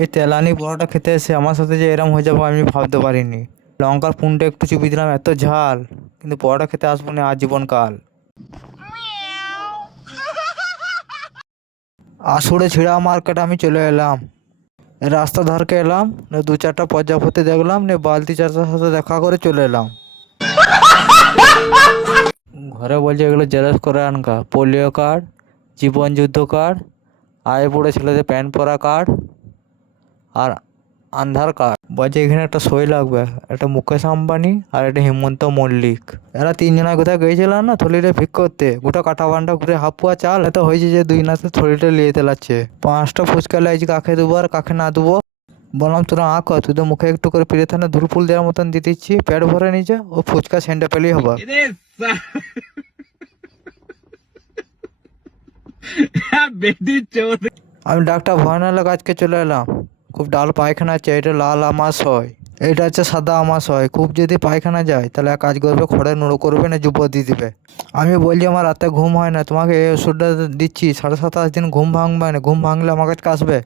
এই তেলানি বড়াটা খেতে এসে আমার সাথে যে এরম হয়ে যাবো আমি ভাবতে পারিনি। লঙ্কার পুনটা একটু চিবিয়ে দিলাম, এত ঝাল, কিন্তু বড়াটা খেতে আসবো না আজীবন কাল। আসুড়ে ছিঁড়া মার্কেট আমি চলে এলাম। রাস্তা ধারকে এলাম, নিয়ে দু চারটা প্রজাপতি দেখলাম, নিয়ে বালতি চাচার সাথে দেখা করে চলে এলাম। ঘরে বলছে এগুলো জেরক্স করে আনকা, পোলিও কার্ড, জীবন যুদ্ধ কার্ড, আয় বুড়ো ছেলেদের প্যান্ট পরা কার্ড, আর আধার কার্ড। বলছে এখানে একটা সই লাগবে, একটা মুকেশ আম্বানি আর একটা হেমন্ত মল্লিক। এরা তিনজনের কোথায় গিয়েছিলাম না থলিটা ভিক করতে, গোটা কাটা বান্ডা ঘুরে হাফুয়া চাল এত হয়েছে যে দুই নাতে থলিটা লিয়ে তেলাচ্ছে। 5টা ফুচকা লাইছি, কাকে দেবো আর কাকে না দেবো। বললাম তোরা আঁক, তুই তো মুখে একটু করে পিড়ে থানে ধুল ফুল দেওয়ার মতন দিয়ে দিচ্ছি, পেট ভরে নিচে ও ফুচকা সেন্টে পেলেই হবে। আমি ডাক্তার ভয়ানক আজকে চলে এলাম। খুব ডাল পায়খানা আছে, এটা লাল আমাশ হয়, এটা হচ্ছে সাদা আমাশ হয়। খুব যদি পায়খানা যায় তাহলে এক কাজ করবে, খড়ে নুড়ো করবে না যুব দিয়ে দিবে। আমি বলছি আমার রাতে ঘুম হয় না, তোমাকে এই ওষুধটা দিচ্ছি, 7.5 দিন ঘুম ভাঙবে না, ঘুম ভাঙলে আমার কাছে আসবে।